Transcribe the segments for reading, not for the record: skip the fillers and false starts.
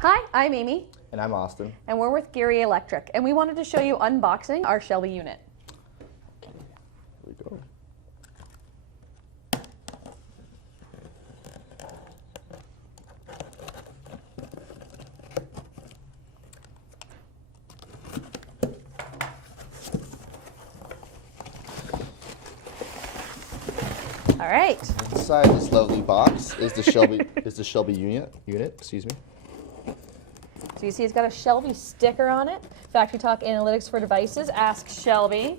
Hi, I'm Amy. And I'm Austin. And we're with Gerrie Electric. And we wanted to show you unboxing our Shelby unit. Okay, here we go. All right. Inside this lovely box is the Shelby unit. Excuse me. So you see it's got a Shelby sticker on it. FactoryTalk Analytics for Devices. Ask Shelby.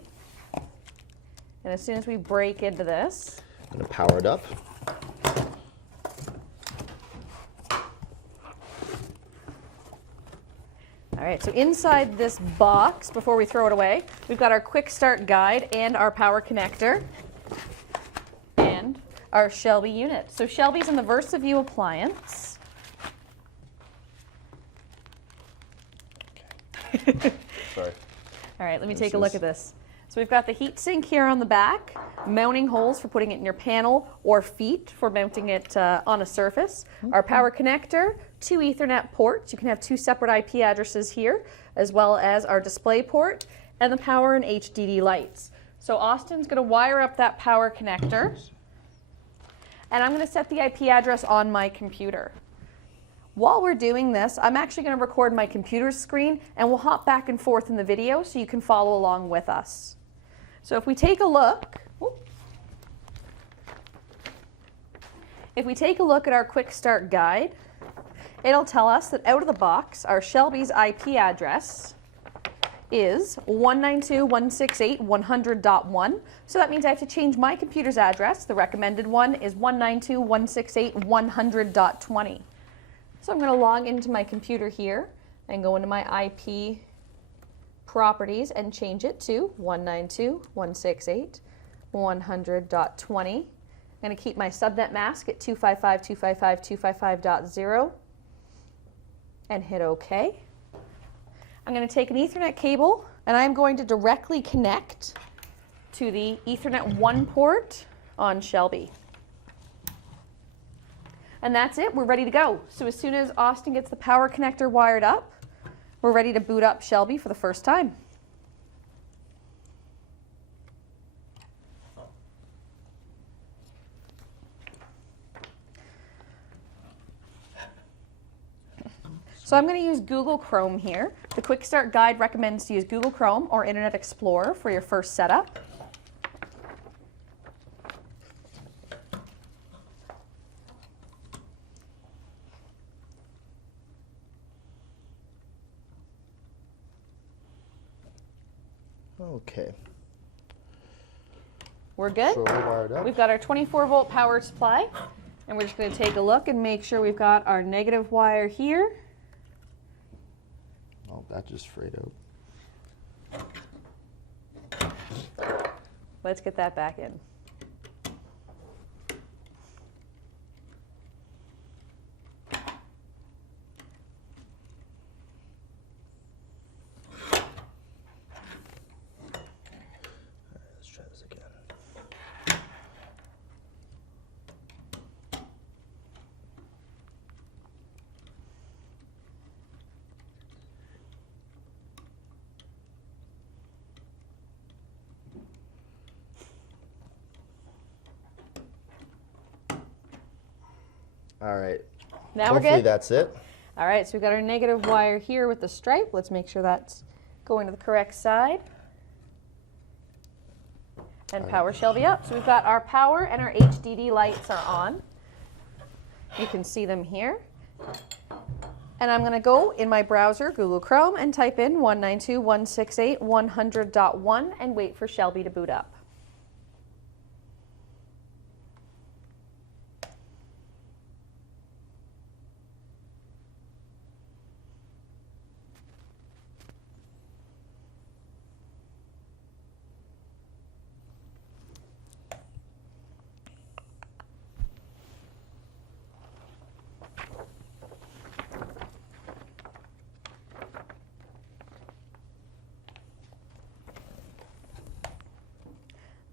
And as soon as we break into this, I'm gonna power it up. all right, so inside this box, before we throw it away, we've got our quick start guide and our power connector and our Shelby unit. So Shelby's in the VersaView appliance. Sorry. All right, let me take a look at this. So we've got the heat sink here on the back, mounting holes for putting it in your panel or feet for mounting it on a surface. Our power connector, 2 Ethernet ports. You can have 2 separate IP addresses here, as well as our display port and the power and HDD lights. So Austin's going to wire up that power connector, and I'm going to set the IP address on my computer. While we're doing this, I'm actually going to record my computer screen, and we'll hop back and forth in the video so you can follow along with us. So if we take a look, at our quick start guide, it'll tell us that out of the box, our Shelby's IP address is 192.168.100.1. So that means I have to change my computer's address. The recommended one is 192.168.100.20. So I'm going to log into my computer here and go into my IP properties and change it to 192.168.100.20. I'm going to keep my subnet mask at 255.255.255.0 and hit OK. I'm going to take an Ethernet cable and I'm going to directly connect to the Ethernet 1 port on Shelby. And that's it, we're ready to go. So as soon as Austin gets the power connector wired up, we're ready to boot up Shelby for the first time. So I'm going to use Google Chrome here. The Quick Start Guide recommends to use Google Chrome or Internet Explorer for your first setup. Okay. We're good. So we're wired up. We've got our 24-volt power supply, and we're just going to take a look and make sure we've got our negative wire here. Oh, that just frayed out. Let's get that back in. Let's try this again. All right. Now we're Hopefully good? that's it. All right, so we've got our negative wire here with the stripe. Let's make sure that's going to the correct side. And power Shelby up. So we've got our power and our HDD lights are on. You can see them here. And I'm going to go in my browser, Google Chrome, and type in 192.168.100.1 and wait for Shelby to boot up.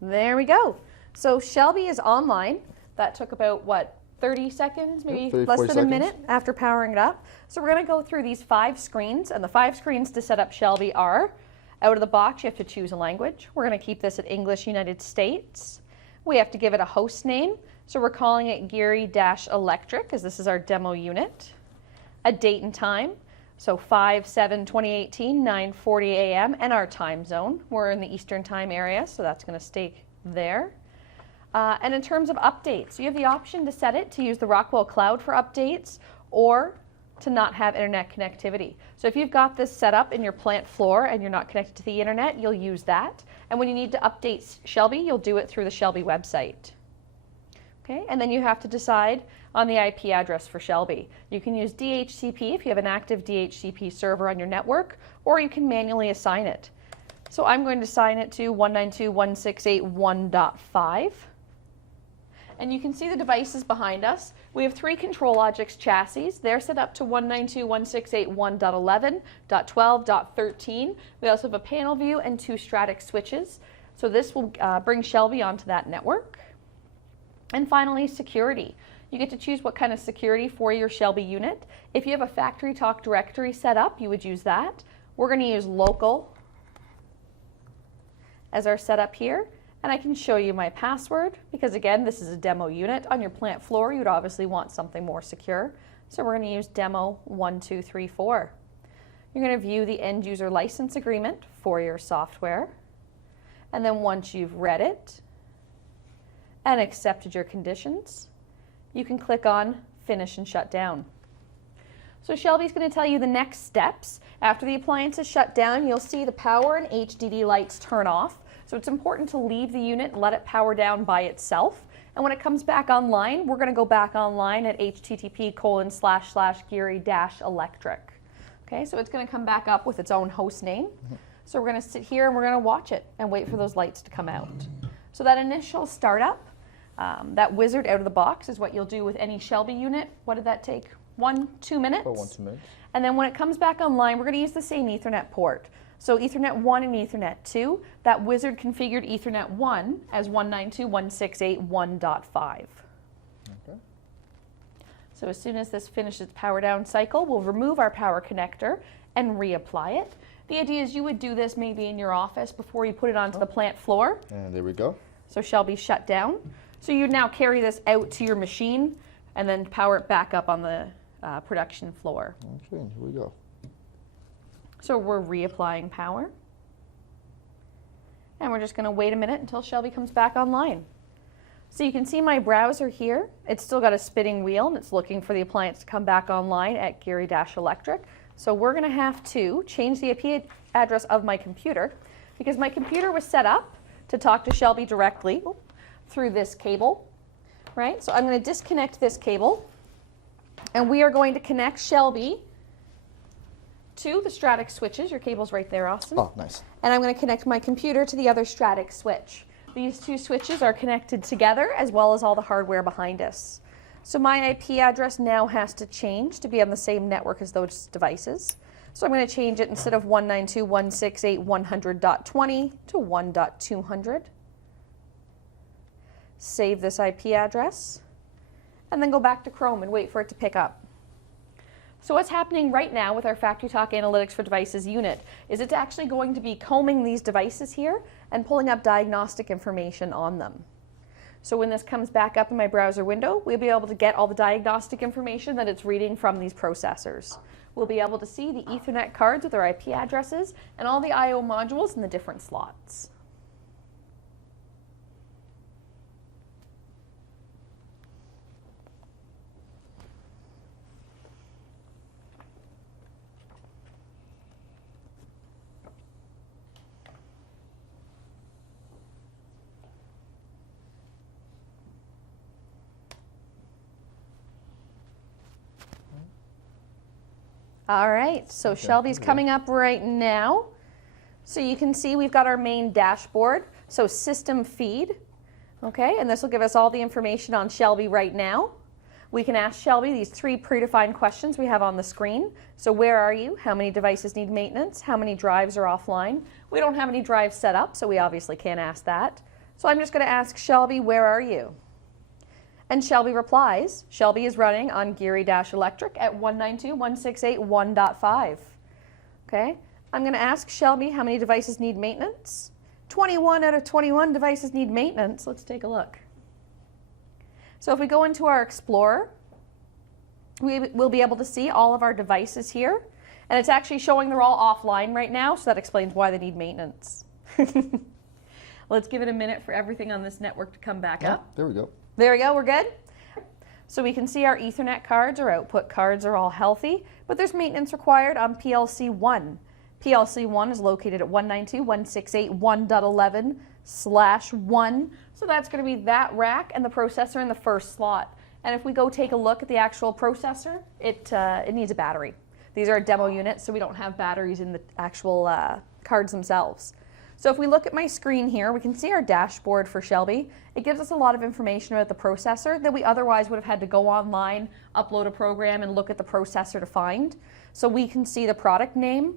There we go. So Shelby is online. That took about, what, 30 seconds, maybe 30, less 40 than a seconds. minute after powering it up. So we're going to go through these 5 screens, and the 5 screens to set up Shelby are, out of the box, you have to choose a language. We're going to keep this at English United States. We have to give it a host name, so we're calling it Gerrie-Electric, as this is our demo unit. A date and time, so 5/7/2018, 9:40 a.m., and our time zone. We're in the Eastern Time area, so that's going to stay there. And in terms of updates, you have the option to set it to use the Rockwell Cloud for updates or to not have internet connectivity. So if you've got this set up in your plant floor and you're not connected to the internet, you'll use that. And when you need to update Shelby, you'll do it through the Shelby website. Okay, and then you have to decide on the IP address for Shelby. You can use DHCP if you have an active DHCP server on your network, or you can manually assign it. So I'm going to assign it to 192.168.1.5. And you can see the devices behind us. We have 3 ControlLogix chassis. They're set up to 192.168.1.11.12.13. We also have a panel view and 2 Stratix switches. So this will bring Shelby onto that network. And finally, security. You get to choose what kind of security for your Shelby unit. If you have a FactoryTalk directory set up, you would use that. We're going to use local as our setup here. And I can show you my password because, again, this is a demo unit. On your plant floor, you'd obviously want something more secure. So we're going to use demo1234. You're going to view the end user license agreement for your software. And then once you've read it and accepted your conditions, you can click on Finish and Shut Down. So Shelby's going to tell you the next steps. After the appliance is shut down, you'll see the power and HDD lights turn off. So it's important to leave the unit and let it power down by itself. And when it comes back online, we're going to go back online at http://Gerrie-Electric. Okay, so it's going to come back up with its own host name. So we're going to sit here and we're going to watch it and wait for those lights to come out. So that initial startup, that wizard out of the box is what you'll do with any Shelby unit. What did that take? 1-2 minutes? About 1-2 minutes. And then when it comes back online, we're going to use the same Ethernet port. So Ethernet 1 and Ethernet 2, that wizard configured Ethernet 1 as 192.168.1.5. Okay. So as soon as this finishes its power down cycle, we'll remove our power connector and reapply it. The idea is you would do this maybe in your office before you put it onto the plant floor. And there we go. So Shelby's shut down. So you now carry this out to your machine and then power it back up on the production floor. Okay, here we go. So we're reapplying power. And we're just going to wait a minute until Shelby comes back online. So you can see my browser here. It's still got a spinning wheel and it's looking for the appliance to come back online at Gerrie-Electric. So we're going to have to change the IP address of my computer because my computer was set up to talk to Shelby directly through this cable, right? So I'm going to disconnect this cable and we are going to connect Shelby to the Stratix switches. Your cable's right there, Austin. Oh, nice. And I'm going to connect my computer to the other Stratix switch. These 2 switches are connected together as well as all the hardware behind us. So my IP address now has to change to be on the same network as those devices. So I'm going to change it instead of 192.168.100.20 to 1.200. Save this IP address and then go back to Chrome and wait for it to pick up. So what's happening right now with our FactoryTalk Analytics for Devices unit is it's actually going to be combing these devices here and pulling up diagnostic information on them. So when this comes back up in my browser window, we'll be able to get all the diagnostic information that it's reading from these processors. We'll be able to see the Ethernet cards with their IP addresses and all the I/O modules in the different slots. All right, so Okay, Shelby's coming up right now. So you can see we've got our main dashboard, so system feed, okay, and this will give us all the information on Shelby right now. We can ask Shelby these 3 predefined questions we have on the screen. So where are you? How many devices need maintenance? How many drives are offline? We don't have any drives set up, so we obviously can't ask that. So I'm just going to ask Shelby, where are you? And Shelby replies, Shelby is running on Gerrie-electric at 192.168.1.5. Okay, I'm going to ask Shelby how many devices need maintenance. 21 out of 21 devices need maintenance. Let's take a look. So if we go into our Explorer, we will be able to see all of our devices here. And it's actually showing they're all offline right now, so that explains why they need maintenance. Let's give it a minute for everything on this network to come back up. There we go. There we go, we're good. So we can see our Ethernet cards, our output cards are all healthy, but there's maintenance required on PLC 1. PLC 1 is located at 192.168.1.11/1. So that's going to be that rack and the processor in the first slot. And if we go take a look at the actual processor, it needs a battery. These are demo units, so we don't have batteries in the actual cards themselves. So if we look at my screen here, we can see our dashboard for Shelby. It gives us a lot of information about the processor that we otherwise would have had to go online, upload a program, and look at the processor to find. So we can see the product name,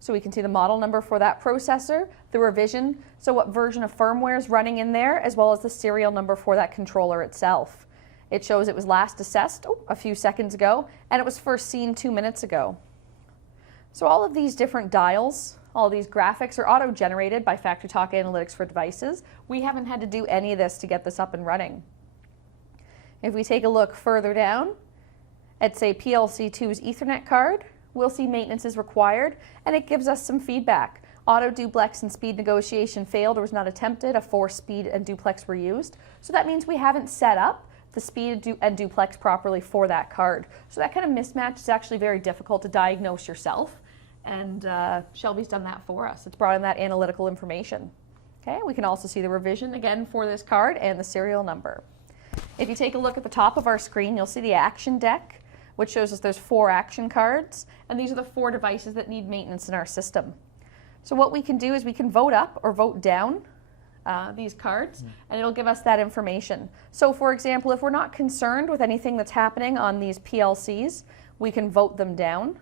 so we can see the model number for that processor, the revision, so what version of firmware is running in there, as well as the serial number for that controller itself. It shows it was last assessed a few seconds ago, and it was first seen 2 minutes ago. So all of these different dials, all these graphics are auto-generated by FactoryTalk Analytics for Devices. We haven't had to do any of this to get this up and running. If we take a look further down at, say, PLC2's Ethernet card, we'll see maintenance is required, and it gives us some feedback. Auto, duplex, and speed negotiation failed or was not attempted. A forced speed and duplex were used. So that means we haven't set up the speed and duplex properly for that card. So that kind of mismatch is actually very difficult to diagnose yourself. And Shelby's done that for us. It's brought in that analytical information. Okay, we can also see the revision again for this card and the serial number. If you take a look at the top of our screen, you'll see the action deck, which shows us there's 4 action cards, and these are the 4 devices that need maintenance in our system. So what we can do is we can vote up or vote down these cards, and it'll give us that information. So for example, if we're not concerned with anything that's happening on these PLCs, we can vote them down.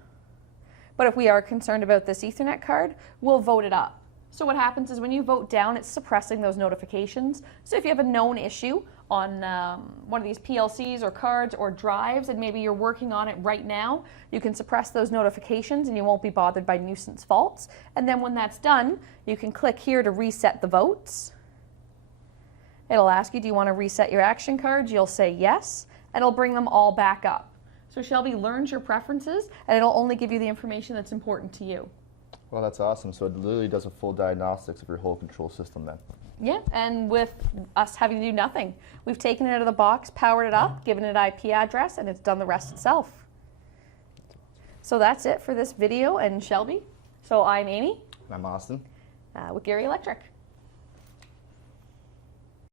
But if we are concerned about this Ethernet card, we'll vote it up. So what happens is when you vote down, it's suppressing those notifications. So if you have a known issue on one of these PLCs or cards or drives, and maybe you're working on it right now, you can suppress those notifications and you won't be bothered by nuisance faults. And then when that's done, you can click here to reset the votes. It'll ask you, do you want to reset your action cards? You'll say yes, and it'll bring them all back up. So Shelby learns your preferences, and it'll only give you the information that's important to you. Well, that's awesome. So it literally does a full diagnostics of your whole control system then. Yeah, and with us having to do nothing. We've taken it out of the box, powered it up, given it IP address, and it's done the rest itself. So that's it for this video and Shelby. So I'm Amy. I'm Austin. With Gerrie Electric.